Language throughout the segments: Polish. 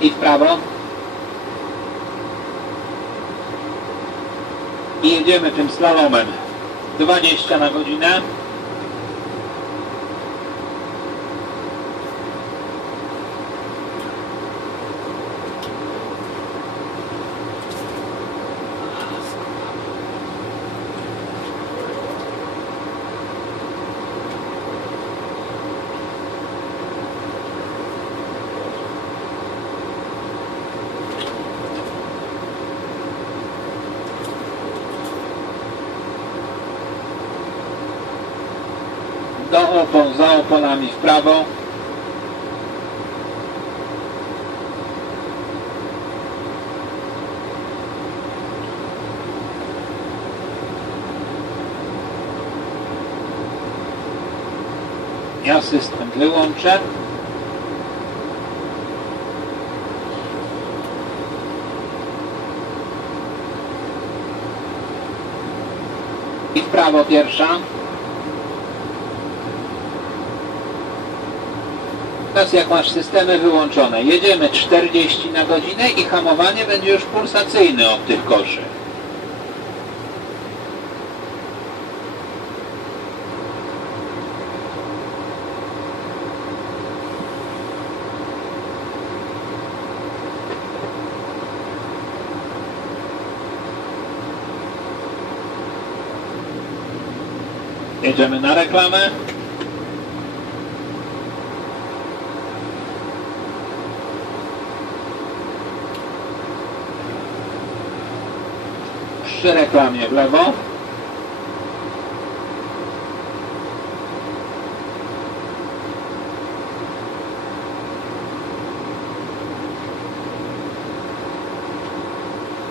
I w prawo. I jedziemy tym slalomem. 20 na godzinę. Do opon, za oponami w prawo. Ja system wyłączę. I w prawo pierwsza. Teraz jak masz systemy wyłączone, jedziemy 40 na godzinę i hamowanie będzie już pulsacyjne od tych koszy. Jedziemy na reklamę. Przy reklamie w lewo.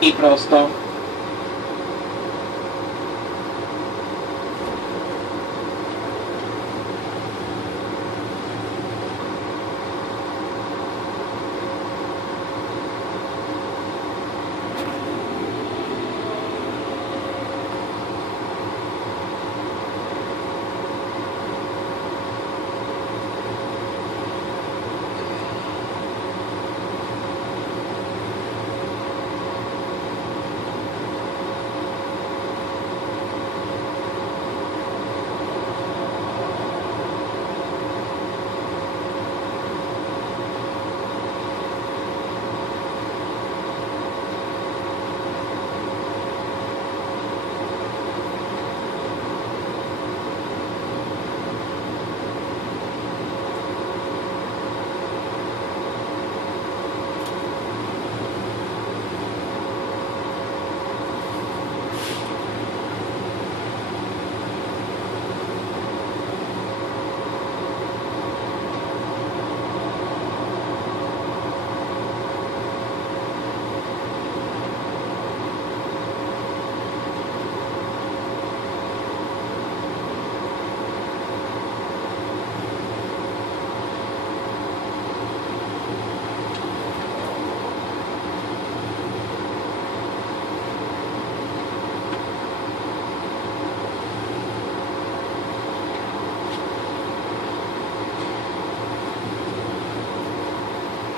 I prosto.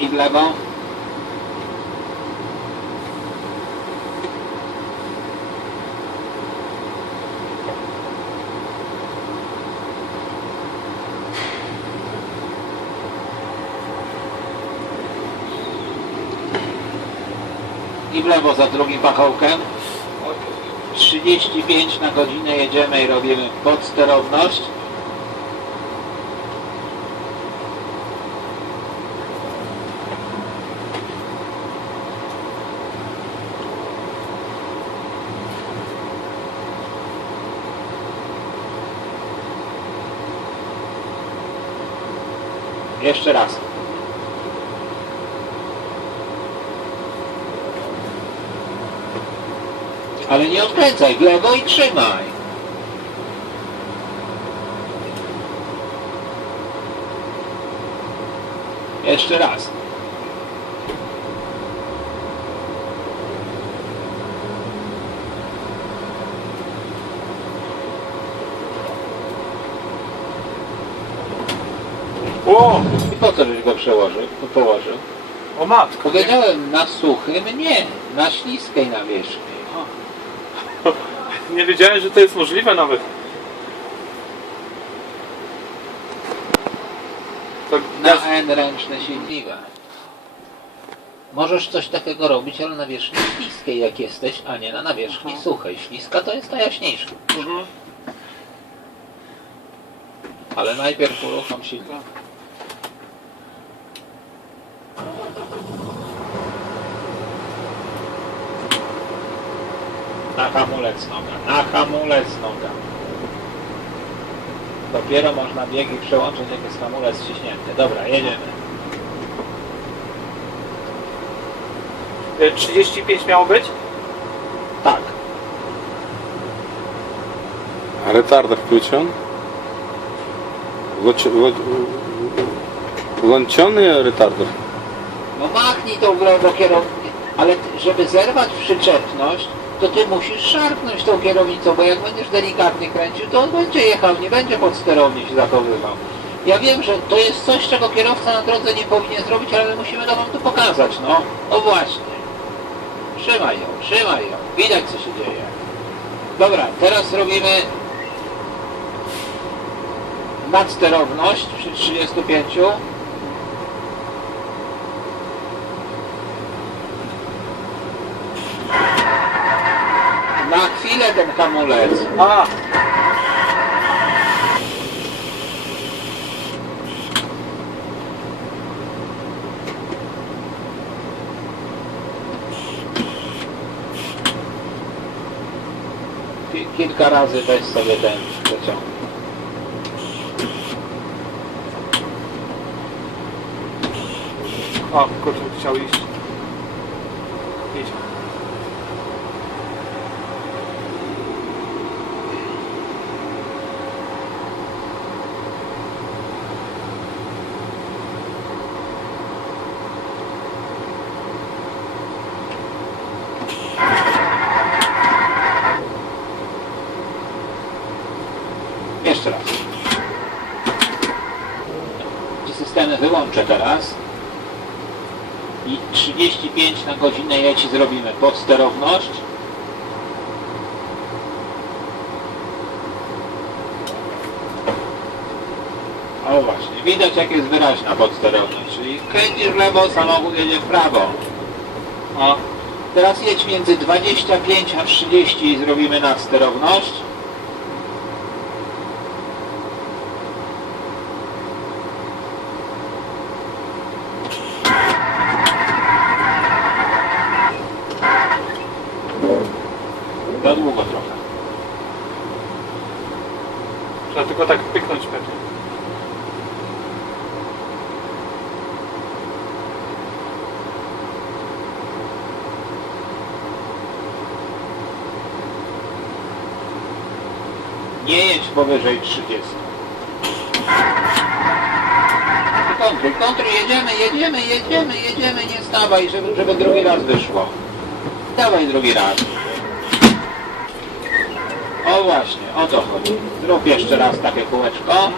I w lewo. I w lewo za drugim pachołkiem. 35 na godzinę jedziemy i robimy podsterowność. Jeszcze raz. Ale nie odkręcaj, w lewo i trzymaj. Jeszcze raz. O! I po co żeś go położył? O matko. Powiedziałem na suchym, nie, na śliskiej nawierzchni. Nie wiedziałem, że to jest możliwe nawet. To gaz... Na N ręczne silnika. Możesz coś takiego robić, ale na nawierzchni śliskiej jak jesteś, a nie na nawierzchni suchej. Śliska to jest ta jaśniejsza. Mhm. Ale najpierw uruchom silnik. Na hamulec noga, na hamulec noga. Dopiero można biegi przełączyć, jak jest hamulec ściśnięty. Dobra, jedziemy. 35 miało być? Tak. А ретардер включен? Włączony retardер? No machnij tą w lewo kierownicę, ale żeby zerwać przyczepność, to ty musisz szarpnąć tą kierownicą, bo jak będziesz delikatnie kręcił, to on będzie jechał, nie będzie pod sterownik się zachowywał. Ja wiem, że to jest coś, czego kierowca na drodze nie powinien zrobić, ale my musimy to wam tu pokazać, no. O właśnie. Trzymaj ją, trzymaj ją. Widać, co się dzieje. Dobra, teraz robimy nadsterowność przy 35. Na chwilę ten hamulec. A! Kilka razy weź sobie ten przeciąg. O, kurczę, chciał iść. Idź. Jeszcze raz. Systemy wyłączę teraz. I 35 na godzinę jedź i zrobimy podsterowność. O właśnie, widać jak jest wyraźna podsterowność, czyli kręcisz w lewo, samochód jedzie w prawo. O. Teraz jedź między 25 a 30 i zrobimy nadsterowność. Za długo trochę. Trzeba tylko tak pyknąć pewnie. Nie jedź powyżej 30. Kontruj, kontruj, jedziemy, nie stawaj, żeby drugi raz wyszło. Dawaj drugi raz. O właśnie, o to chodzi. Zrób jeszcze raz takie kółeczko.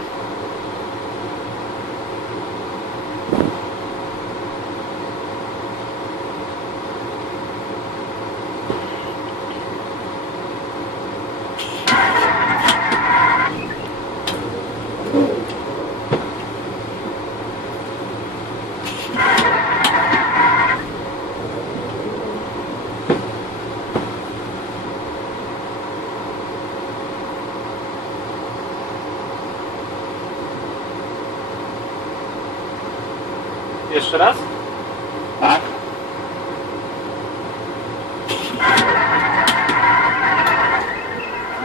Jeszcze raz? Tak.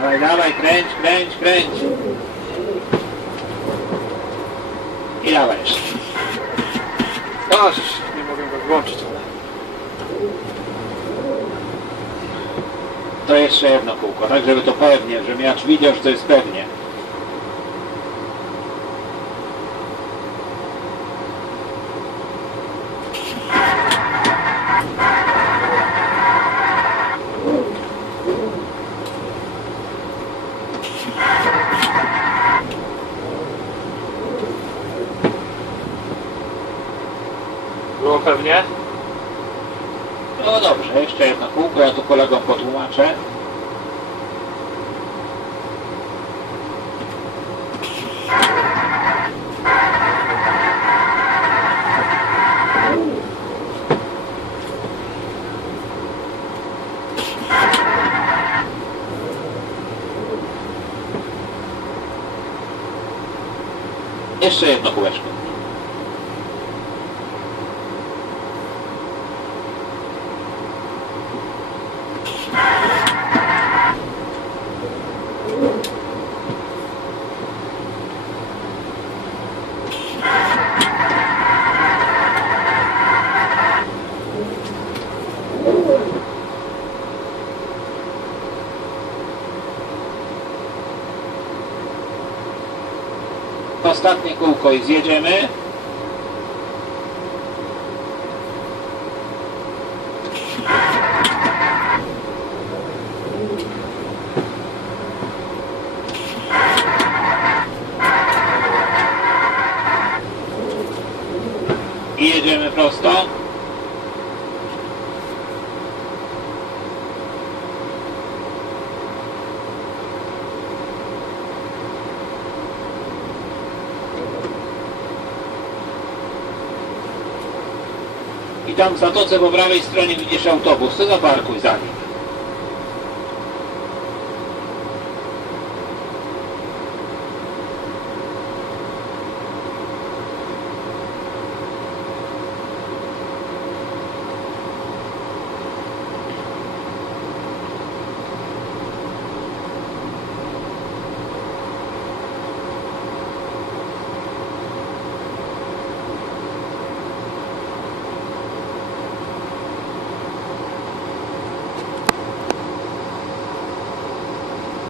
Dawaj, dawaj, kręć, kręć, kręć. I dawaj jeszcze. Aż nie mogę go włączyć. To jeszcze jedno kółko, tak żeby to pewnie, żebym ja widział, że to jest pewnie. Było kółko pewnie. No dobrze, jeszcze jedno kółko, ja tu kolegom potłumaczę. Jeszcze jedno kółeczko. Ostatnie kółko i zjedziemy. I jedziemy prosto. I tam w zatoce po prawej stronie widzisz autobus, to zaparkuj za nim.